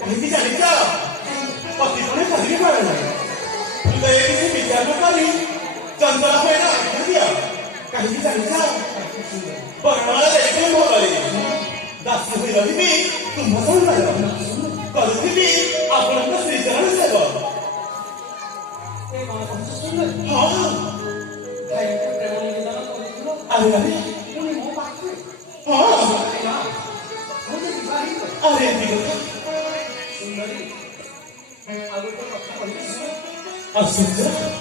काहींची जाणीचा पतीपणे खाली पडला तुला एक विचार नकारी चंद्रा पहिला ऐकून द्या काहींची जाणीचा बरणाला देखील बोलाले दासी होईल मी तुम्हा सांगणार कधी मी आपण श्रीचरण सेवक हा अरे अरे हाँ अरे असं